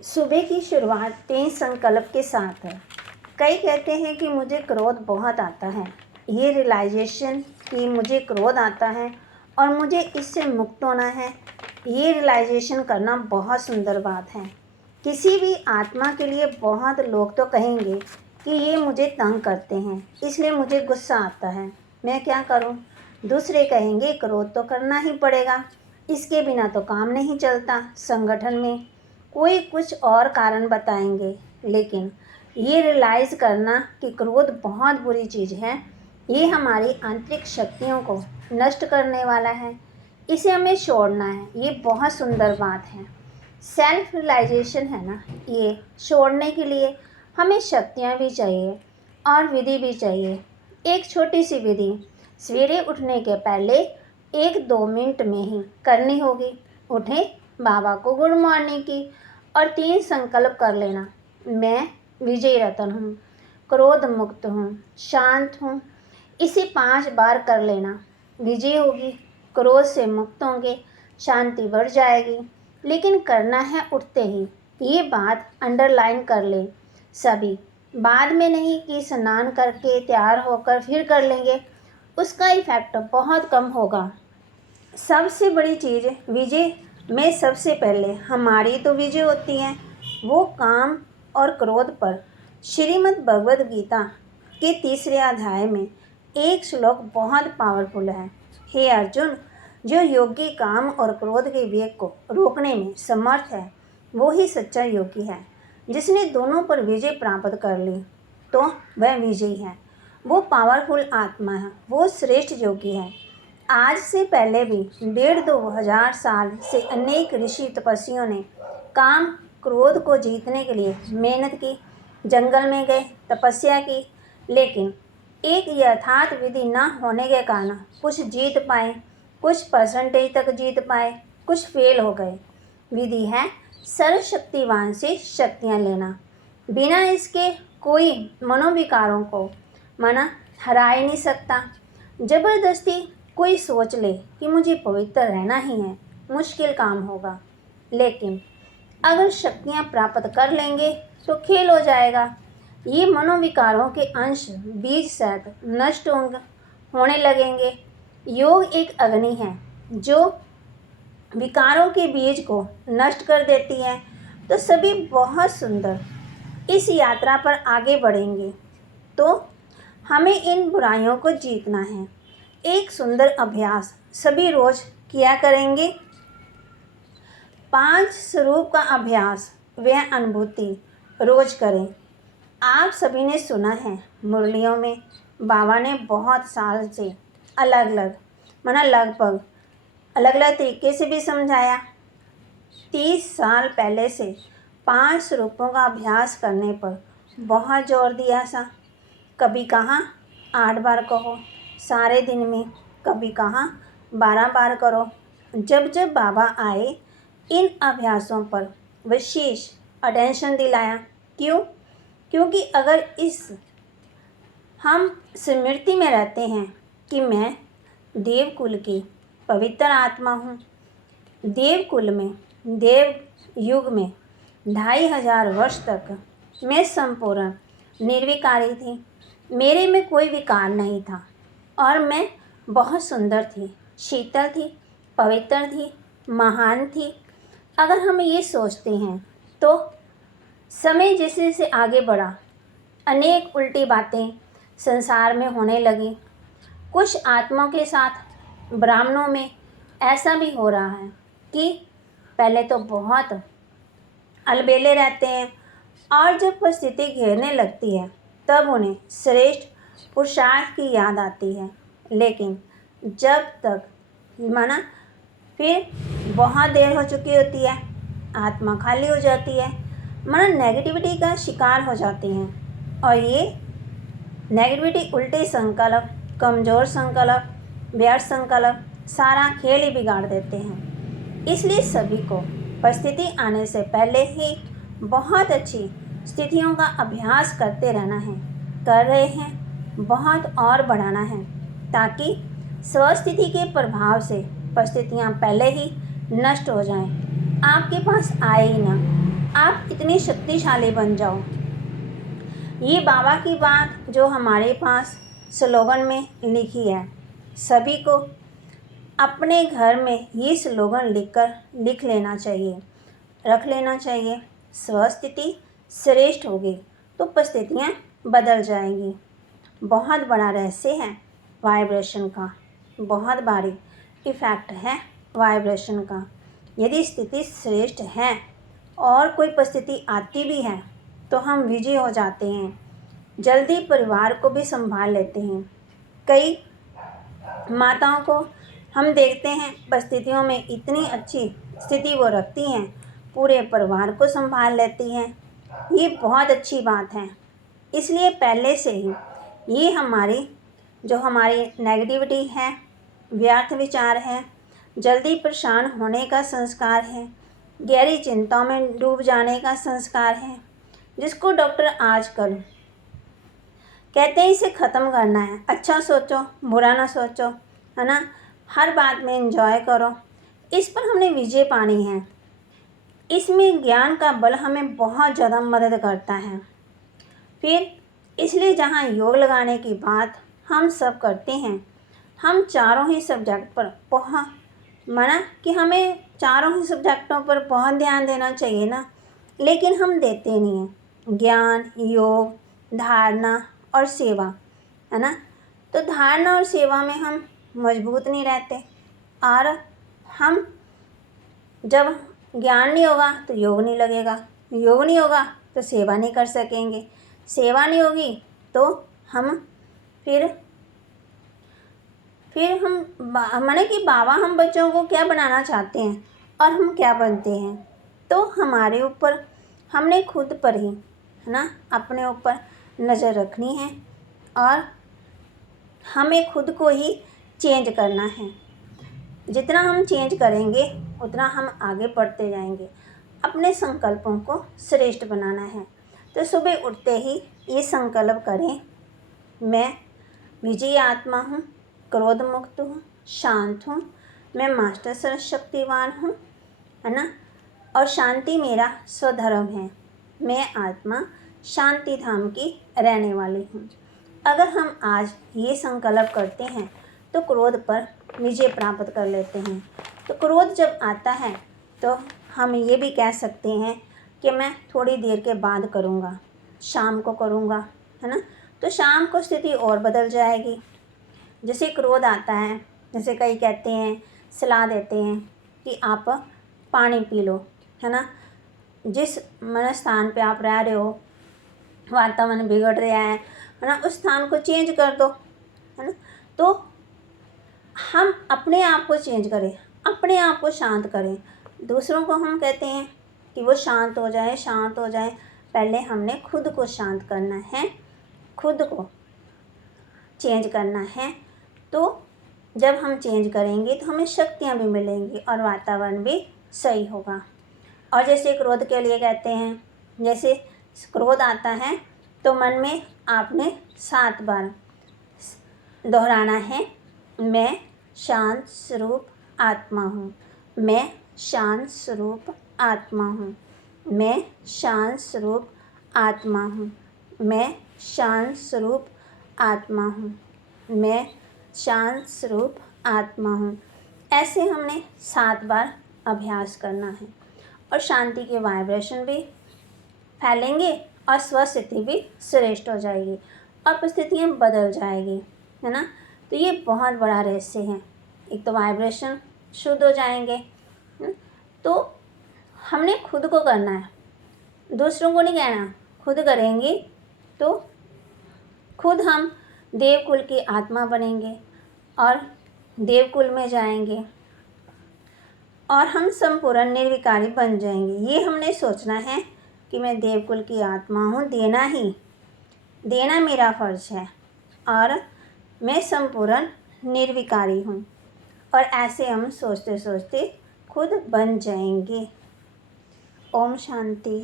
सुबह की शुरुआत तेज संकल्प के साथ है। कई कहते हैं कि मुझे क्रोध बहुत आता है। ये रियलाइजेशन कि मुझे क्रोध आता है और मुझे इससे मुक्त होना है, ये रियलाइजेशन करना बहुत सुंदर बात है। किसी भी आत्मा के लिए बहुत लोग तो कहेंगे कि ये मुझे तंग करते हैं, इसलिए मुझे गुस्सा आता है, मैं क्या करूं? दूसरे कहेंगे क्रोध तो करना ही पड़ेगा, इसके बिना तो काम नहीं चलता संगठन में। कोई कुछ और कारण बताएंगे, लेकिन ये रियलाइज़ करना कि क्रोध बहुत बुरी चीज़ है, ये हमारी आंतरिक शक्तियों को नष्ट करने वाला है, इसे हमें छोड़ना है। ये बहुत सुंदर बात है। सेल्फ रियलाइजेशन है ना, ये छोड़ने के लिए हमें शक्तियाँ भी चाहिए और विधि भी चाहिए। एक छोटी सी विधि सवेरे उठने के पहले 1-2 मिनट में ही करनी होगी। उठें, बाबा को गुड मॉर्निंग की और 3 संकल्प कर लेना। मैं विजय रतन हूँ, क्रोध मुक्त हूँ, शांत हूँ। इसे 5 बार कर लेना। विजय होगी, क्रोध से मुक्त होंगे, शांति बढ़ जाएगी। लेकिन करना है उठते ही। ये बात अंडरलाइन कर लें सभी, बाद में नहीं कि स्नान करके तैयार होकर फिर कर लेंगे, उसका इफ़ेक्ट बहुत कम होगा। सबसे बड़ी चीज़ विजय में सबसे पहले हमारी तो विजय होती है, वो काम और क्रोध पर। श्रीमद् भगवद गीता के 3रे अध्याय में एक श्लोक बहुत पावरफुल है। हे अर्जुन, जो योगी काम और क्रोध के वेग को रोकने में समर्थ है, वो ही सच्चा योगी है। जिसने दोनों पर विजय प्राप्त कर ली तो वह विजयी है, वो पावरफुल आत्मा है, वो श्रेष्ठ योगी है। आज से पहले भी 1500-2000 साल से अनेक ऋषि तपस्वियों ने काम क्रोध को जीतने के लिए मेहनत की, जंगल में गए, तपस्या की, लेकिन एक यथार्थ विधि न होने के कारण कुछ जीत पाए, कुछ परसेंटेज तक जीत पाए, कुछ फेल हो गए। विधि है सर्वशक्तिवान से शक्तियाँ लेना। बिना इसके कोई मनोविकारों को मना हरा ही नहीं सकता। जबरदस्ती कोई सोच ले कि मुझे पवित्र रहना ही है, मुश्किल काम होगा। लेकिन अगर शक्तियाँ प्राप्त कर लेंगे तो खेल हो जाएगा। ये मनोविकारों के अंश बीज सहित नष्ट होने लगेंगे। योग एक अग्नि है जो विकारों के बीज को नष्ट कर देती है। तो सभी बहुत सुंदर इस यात्रा पर आगे बढ़ेंगे। तो हमें इन बुराइयों को जीतना है। एक सुंदर अभ्यास सभी रोज किया करेंगे। 5 स्वरूप का अभ्यास वह अनुभूति रोज करें। आप सभी ने सुना है मुरलियों में बाबा ने बहुत साल से लगभग अलग अलग तरीके से भी समझाया। 30 साल पहले से 5 स्वरूपों का अभ्यास करने पर बहुत जोर दिया सा। कभी कहाँ 8 बार कहो सारे दिन में, कभी कहाँ 12 बार करो। जब जब बाबा आए इन अभ्यासों पर विशेष अटेंशन दिलाया। क्यों? क्योंकि अगर हम स्मृति में रहते हैं कि मैं देवकुल की पवित्र आत्मा हूँ। देवकुल में देव युग में 2500 वर्ष तक मैं संपूर्ण निर्विकारी थी। मेरे में कोई विकार नहीं था और मैं बहुत सुंदर थी, शीतल थी, पवित्र थी, महान थी। अगर हम ये सोचते हैं तो समय जैसे जैसे आगे बढ़ा, अनेक उल्टी बातें संसार में होने लगी। कुछ आत्माओं के साथ ब्राह्मणों में ऐसा भी हो रहा है कि पहले तो बहुत अलबेले रहते हैं और जब परिस्थिति घेरने लगती है तब उन्हें श्रेष्ठ पुरुषार्थ की याद आती है। लेकिन जब तक फिर बहुत देर हो चुकी होती है, आत्मा खाली हो जाती है, नेगेटिविटी का शिकार हो जाती हैं। और ये नेगेटिविटी उल्टे संकल्प, कमज़ोर संकल्प, व्यर्थ संकल्प सारा खेल ही बिगाड़ देते हैं। इसलिए सभी को परिस्थिति आने से पहले ही बहुत अच्छी स्थितियों का अभ्यास करते रहना है, कर रहे हैं, बहुत और बढ़ाना है, ताकि स्वस्थिति के प्रभाव से परिस्थितियाँ पहले ही नष्ट हो जाएं, आपके पास आए ही ना। आप उतनी शक्तिशाली बन जाओ। ये बाबा की बात जो हमारे पास स्लोगन में लिखी है, सभी को अपने घर में ये स्लोगन लिख लेना चाहिए, रख लेना चाहिए। स्वस्थिति श्रेष्ठ होगी तो परिस्थितियाँ बदल जाएंगी। बहुत बड़ा रहस्य है वाइब्रेशन का, बहुत भारी इफ़ेक्ट है वाइब्रेशन का। यदि स्थिति श्रेष्ठ है और कोई परिस्थिति आती भी है तो हम विजयी हो जाते हैं, जल्दी परिवार को भी संभाल लेते हैं। कई माताओं को हम देखते हैं परिस्थितियों में इतनी अच्छी स्थिति वो रखती हैं, पूरे परिवार को संभाल लेती हैं। ये बहुत अच्छी बात है। इसलिए पहले से ही ये हमारी नेगेटिविटी है, व्यर्थ विचार है, जल्दी परेशान होने का संस्कार है, गहरी चिंताओं में डूब जाने का संस्कार है, जिसको डॉक्टर आजकल कहते हैं इसे ख़त्म करना है। अच्छा सोचो, बुरा ना सोचो, है ना, हर बात में एंजॉय करो। इस पर हमने विजय पानी है। इसमें ज्ञान का बल हमें बहुत ज़्यादा मदद करता है। फिर इसलिए जहाँ योग लगाने की बात हम सब करते हैं, हम चारों ही सब्जेक्ट पर कि हमें चारों ही सब्जेक्टों पर बहुत ध्यान देना चाहिए ना, लेकिन हम देते नहीं हैं। ज्ञान, योग, धारणा और सेवा, है ना। तो धारणा और सेवा में हम मजबूत नहीं रहते, और हम जब ज्ञान नहीं होगा तो योग नहीं लगेगा, योग नहीं होगा तो सेवा नहीं कर सकेंगे, सेवा नहीं होगी तो हम फिर माने कि बाबा हम बच्चों को क्या बनाना चाहते हैं और हम क्या बनते हैं। तो हमारे ऊपर, हमने खुद पर ही, है ना, अपने ऊपर नज़र रखनी है और हमें खुद को ही चेंज करना है। जितना हम चेंज करेंगे उतना हम आगे बढ़ते जाएंगे। अपने संकल्पों को श्रेष्ठ बनाना है। तो सुबह उठते ही ये संकल्प करें, मैं विजयी आत्मा हूँ, क्रोध मुक्त हूँ, शांत हूँ, मैं मास्टर सर्वशक्तिवान हूँ, है ना, और शांति मेरा स्वधर्म है, मैं आत्मा शांति धाम की रहने वाली हूँ। अगर हम आज ये संकल्प करते हैं तो क्रोध पर विजय प्राप्त कर लेते हैं। तो क्रोध जब आता है तो हम ये भी कह सकते हैं कि मैं थोड़ी देर के बाद करूँगा, शाम को करूँगा, है ना। तो शाम को स्थिति और बदल जाएगी। जैसे क्रोध आता है, जैसे कई कहते हैं, सलाह देते हैं कि आप पानी पी लो, है ना, जिस स्थान पे आप रह रहे हो वातावरण बिगड़ रहा है ना, उस स्थान को चेंज कर दो, है ना। तो हम अपने आप को चेंज करें, अपने आप को शांत करें। दूसरों को हम कहते हैं कि वो शांत हो जाए, शांत हो जाए, पहले हमने खुद को शांत करना है, खुद को चेंज करना है। तो जब हम चेंज करेंगे तो हमें शक्तियाँ भी मिलेंगी और वातावरण भी सही होगा। और जैसे क्रोध के लिए कहते हैं, जैसे क्रोध आता है तो मन में आपने 7 बार दोहराना है, मैं शांत स्वरूप आत्मा हूँ, मैं शांत स्वरूप आत्मा हूँ, मैं शांत स्वरूप आत्मा हूँ, मैं शांत स्वरूप आत्मा हूँ, मैं शांत स्वरूप आत्मा हूँ। ऐसे हमने 7 बार अभ्यास करना है और शांति के वाइब्रेशन भी फैलेंगे और स्वस्थिति भी श्रेष्ठ हो जाएगी और परिस्थितियाँ बदल जाएगी, है ना। तो ये बहुत बड़ा रहस्य है। एक तो वाइब्रेशन शुद्ध हो जाएंगे, तो हमने खुद को करना है, दूसरों को नहीं कहना। खुद करेंगे तो खुद हम देवकुल की आत्मा बनेंगे और देवकुल में जाएंगे और हम संपूर्ण निर्विकारी बन जाएंगे। ये हमने सोचना है कि मैं देवकुल की आत्मा हूँ, देना मेरा फर्ज है और मैं संपूर्ण निर्विकारी हूँ। और ऐसे हम सोचते सोचते खुद बन जाएंगे। ओम शांति।